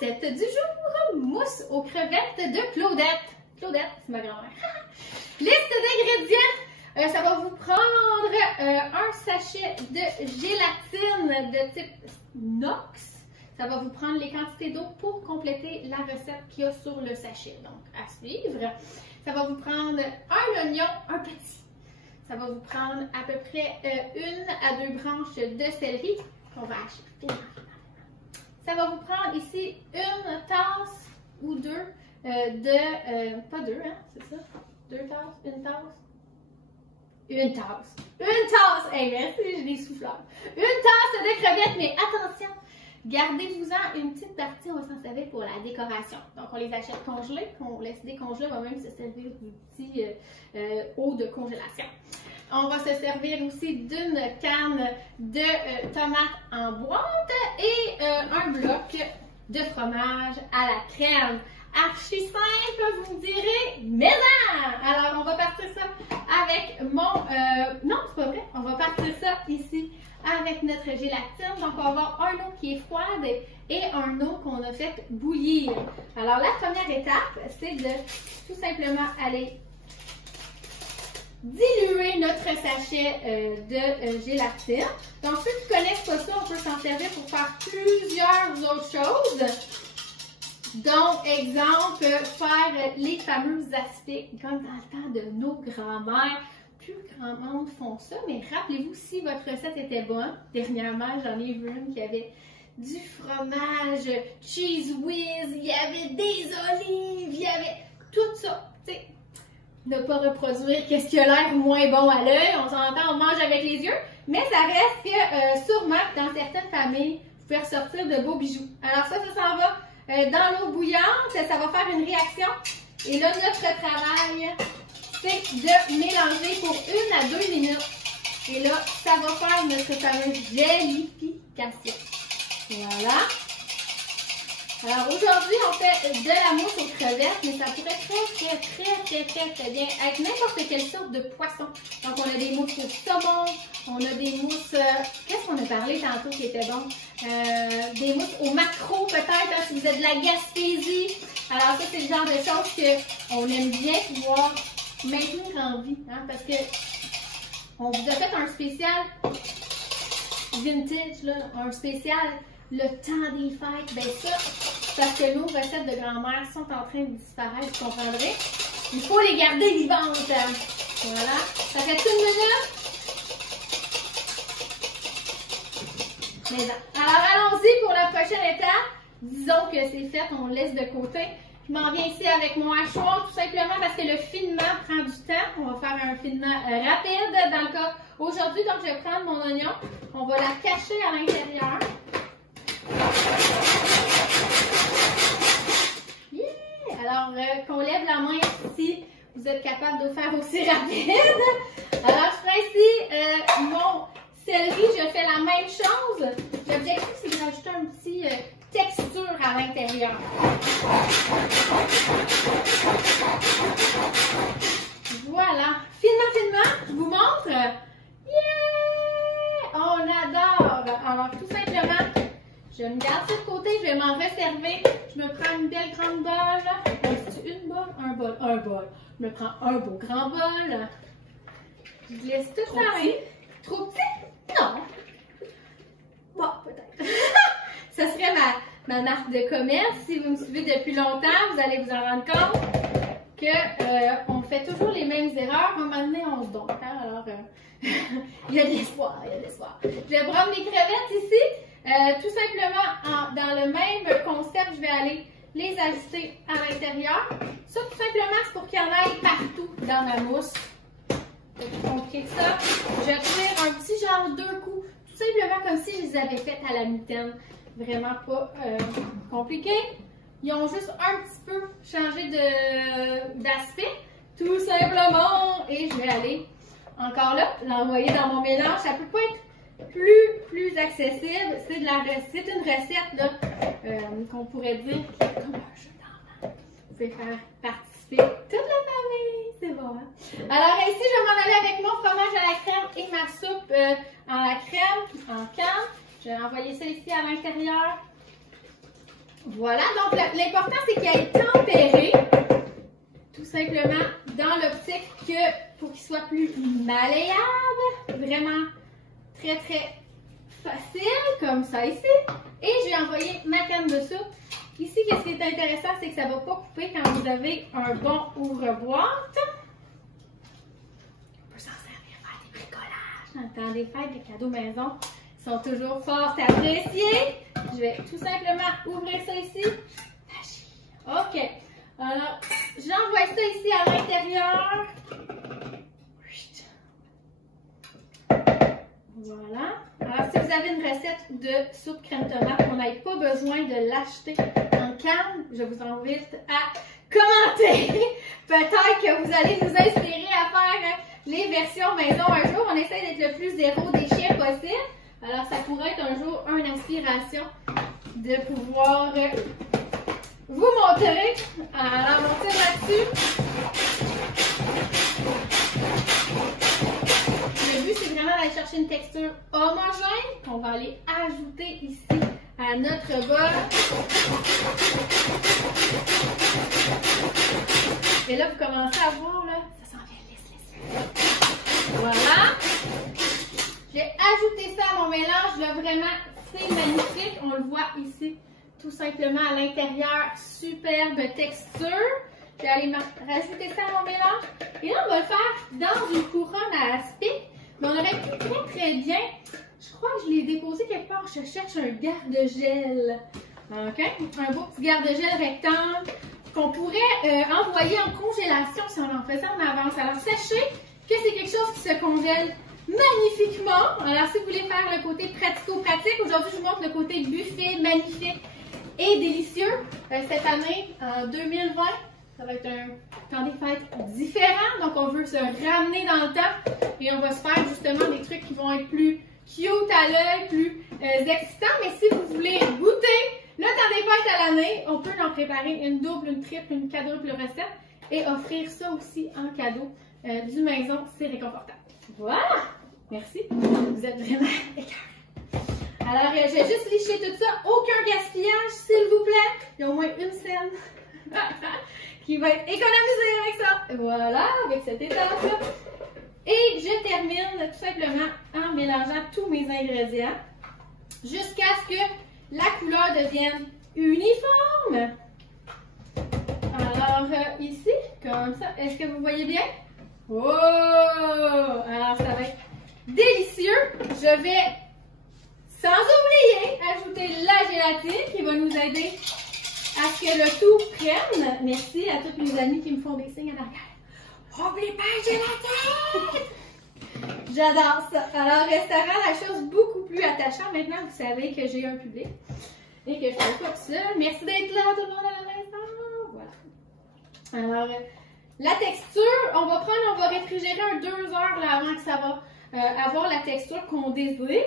recette du jour, mousse aux crevettes de Claudette. Claudette, c'est ma grand-mère. Liste d'ingrédients, ça va vous prendre un sachet de gélatine de type inox. Ça va vous prendre les quantités d'eau pour compléter la recette qu'il y a sur le sachet. Donc, à suivre. Ça va vous prendre un oignon, un petit. Ça va vous prendre à peu près 1 à 2 branches de céleri qu'on va hacher finement. Ça va vous prendre ici une tasse ou deux pas deux, hein, c'est ça? 2 tasses, une tasse? Une tasse. Une tasse! Hey, merci, j'ai des souffleurs. Une tasse de crevettes, mais attention! Gardez-vous-en une petite partie, on va s'en servir pour la décoration. Donc, on les achète congelés, on laisse décongeler, on va même se servir du petit eau de congélation. On va se servir aussi d'une canne de tomates en boîte et un bloc de fromage à la crème. Archi simple, vous me direz, mais non! Alors, on va partir ça avec mon... non, c'est pas vrai. On va partir ça ici avec notre gélatine. Donc, on va avoir un eau qui est froide et un eau qu'on a fait bouillir. Alors, la première étape, c'est de tout simplement aller diluer notre sachet de gélatine. Donc, ceux qui ne connaissent pas ça, on peut s'en servir pour faire plusieurs autres choses. Donc, exemple, faire les fameuses aspics, comme dans le temps de nos grands-mères. Plus grand monde font ça, mais rappelez-vous, si votre recette était bonne, dernièrement, j'en ai vu une qui avait du fromage, cheese whiz, il y avait des olives, il y avait tout ça. Tu sais, ne pas reproduire qu'est-ce qui a l'air moins bon à l'œil, on s'entend, on mange avec les yeux, mais ça reste que sûrement dans certaines familles, vous pouvez ressortir de beaux bijoux. Alors ça s'en va dans l'eau bouillante, ça va faire une réaction. Et là, notre travail, c'est de mélanger pour 1 à 2 minutes. Et là, ça va faire notre fameuse gélification. Voilà. Alors aujourd'hui, on fait de la mousse aux crevettes, mais ça pourrait très bien être n'importe quelle sorte de poisson. Donc on a des mousses au saumon, on a des mousses, qu'est-ce qu'on a parlé tantôt qui était bon? Des mousses au maquereau peut-être, hein, si vous êtes de la Gaspésie. Alors ça, c'est le genre de choses qu'on aime bien pouvoir maintenir en vie, hein, parce que on vous a fait un spécial vintage, là, un spécial le temps des fêtes. Ben ça, parce que nos recettes de grand-mère sont en train de disparaître, vous comprendrez. Il faut les garder vivantes. Hein. Voilà. Ça fait 1 minute. Mais non. Alors allons-y pour la prochaine étape. Disons que c'est fait, on le laisse de côté. Je m'en viens ici avec mon hachoir, tout simplement parce que le finement prend du temps. On va faire un finement rapide dans le cas aujourd'hui. Donc, je vais prendre mon oignon. On va la cacher à l'intérieur. Yeah! Alors, qu'on lève la main si vous êtes capable de faire aussi rapide. Alors, je prends ici mon céleri. Je fais la même chose. L'objectif, c'est de rajouter un petit... texture à l'intérieur. Voilà. Finement, je vous montre. Yeah! On adore. Alors, tout simplement, je me garde ça de côté. Je vais m'en resservir. Je me prends une belle grande bol. Une bol? Un bol. Un bol. Je me prends un beau grand bol. Je glisse tout ça. Trop petit? Non. Bon, peut-être. Ça serait ma marque de commerce. Si vous me suivez depuis longtemps, vous allez vous en rendre compte qu'on fait toujours les mêmes erreurs. À un moment donné, on se dompte. Hein? Alors, il y a de l'espoir, il y a de l'espoir. Je vais prendre mes crevettes ici. Tout simplement, dans le même concept, je vais aller les ajouter à l'intérieur. Ça, tout simplement, c'est pour qu'il y en aille partout dans ma mousse. C'est plus compliqué que ça. Je tire un petit genre 2 coups. Tout simplement comme si je les avais faites à la mitaine. Vraiment pas compliqué. Ils ont juste un petit peu changé d'aspect, tout simplement. Et je vais aller encore là, l'envoyer dans mon mélange. Ça peut pas être plus accessible. C'est une recette qu'on pourrait dire qui est comme un jeu d'enfant. Vous pouvez faire participer toute la famille. C'est bon, hein? Alors ici, je vais m'en aller avec mon fromage à la crème et ma soupe à la crème en canne. Je vais envoyer ça ici à l'intérieur. Voilà, donc l'important c'est qu'il aille tempéré, tout simplement dans l'optique que pour qu'il soit plus malléable, vraiment très très facile, comme ça ici. Et je vais envoyer ma canne de soupe. Ici, qu'est-ce qui est intéressant, c'est que ça ne va pas couper quand vous avez un bon ouvre-boîte. On peut s'en servir faire des bricolages dans le temps des fêtes, les cadeaux maison sont toujours fort appréciés. Je vais tout simplement ouvrir ça ici. OK. Alors, j'envoie ça ici à l'intérieur. Voilà. Alors, si vous avez une recette de soupe crème tomate, on n'a pas besoin de l'acheter en canne, je vous invite à commenter. Peut-être que vous allez nous inspirer à faire les versions maison un jour. On essaie d'être le plus zéro déchet possible. Alors, ça pourrait être un jour une inspiration de pouvoir vous montrer. Alors, on tire là-dessus. Le but, c'est vraiment d'aller chercher une texture homogène qu'on va aller ajouter ici à notre bol. Et là, vous commencez à voir, là, ça s'en vient lisse. Voilà. J'ai ajouté ça à mon mélange. Là, vraiment, c'est magnifique. On le voit ici, tout simplement à l'intérieur. Superbe texture. Je vais aller rajouter ça à mon mélange. Et là, on va le faire dans une couronne à aspic. Mais on aurait pu très bien, je crois que je l'ai déposé quelque part, je cherche un garde-gel. OK? Un beau petit garde-gel rectangle qu'on pourrait envoyer en congélation si on en faisait en avance. Alors, sachez que c'est quelque chose qui se congèle magnifiquement. Alors, si vous voulez faire le côté pratico-pratique, aujourd'hui, je vous montre le côté buffet magnifique et délicieux. Cette année, en 2020, ça va être un temps des fêtes différent, donc on veut se ramener dans le temps et on va se faire justement des trucs qui vont être plus cute à l'œil, plus excitants. Mais si vous voulez goûter le temps des fêtes à l'année, on peut en préparer une double, une triple, une quadruple recette et offrir ça aussi en cadeau du maison. C'est réconfortable. Voilà! Merci. Vous êtes vraiment écœurants. Alors, je vais juste licher tout ça. Aucun gaspillage, s'il vous plaît. Il y a au moins une scène qui va être économisée avec ça. Voilà, avec cette étape-là. Et je termine tout simplement en mélangeant tous mes ingrédients jusqu'à ce que la couleur devienne uniforme. Alors, ici, comme ça, est-ce que vous voyez bien? Oh! Alors, ça va être délicieux. Je vais, sans oublier, ajouter la gélatine qui va nous aider à ce que le tout prenne. Merci à tous mes amis qui me font des signes en arrière. Oublie pas la gélatine! J'adore ça. Alors, restaurant, la chose beaucoup plus attachante. Maintenant, vous savez que j'ai un public et que je ne suis pas toute seule. Merci d'être là, tout le monde à la maison. Voilà. Alors, la texture, on va réfrigérer 2 heures là, avant que ça va avoir la texture qu'on désire.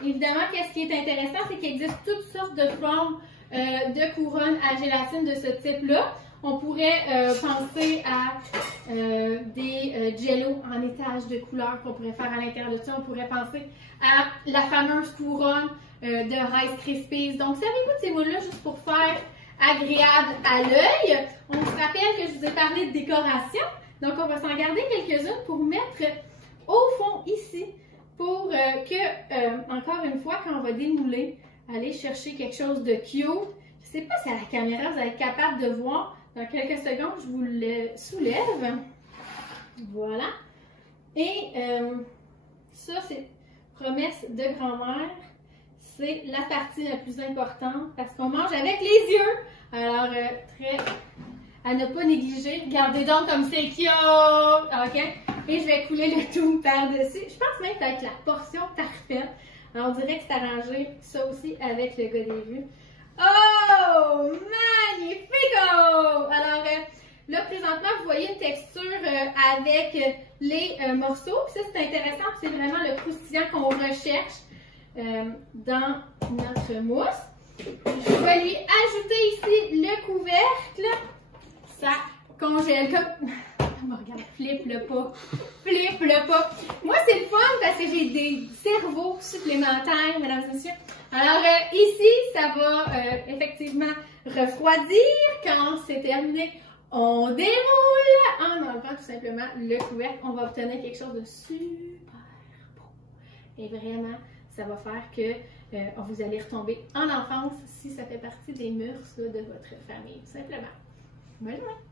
Évidemment, qu'est-ce qui est intéressant, c'est qu'il existe toutes sortes de formes de couronnes à gélatine de ce type-là. On pourrait penser à des jello en étage de couleurs qu'on pourrait faire à l'intérieur de ça. On pourrait penser à la fameuse couronne de Rice Krispies. Donc, servez-vous de ces mots-là juste pour faire agréable à l'œil. On se rappelle que je vous ai parlé de décoration. Donc, on va s'en garder quelques-unes pour mettre au fond ici pour que, encore une fois, quand on va démouler, aller chercher quelque chose de cute. Je ne sais pas si à la caméra, vous allez être capable de voir. Dans quelques secondes, je vous le soulève. Voilà. Et ça, c'est promesse de grand-mère. C'est la partie la plus importante parce qu'on mange avec les yeux. Alors, très à ne pas négliger. Regardez donc comme c'est cute. OK? Et je vais couler le tout par-dessus. Je pense même que ça va être la portion parfaite. Alors, on dirait que c'est arrangé ça aussi avec le gars des vues. Oh! Magnifico! Alors, là, présentement, vous voyez une texture avec les morceaux. Puis ça, c'est intéressant. C'est vraiment le croustillant qu'on recherche dans notre mousse. Je vais lui ajouter ici le couvercle. Ça congèle comme... Morgane, flippe-le pas. Flippe-le pas. Moi, c'est le fun parce que j'ai des cerveaux supplémentaires, mesdames et messieurs. Alors, ici, ça va effectivement refroidir. Quand c'est terminé, on déroule en enlevant tout simplement le couvercle. On va obtenir quelque chose de super beau. Et vraiment, ça va faire que vous allez retomber en enfance si ça fait partie des mœurs là, de votre famille, tout simplement. Bonne journée!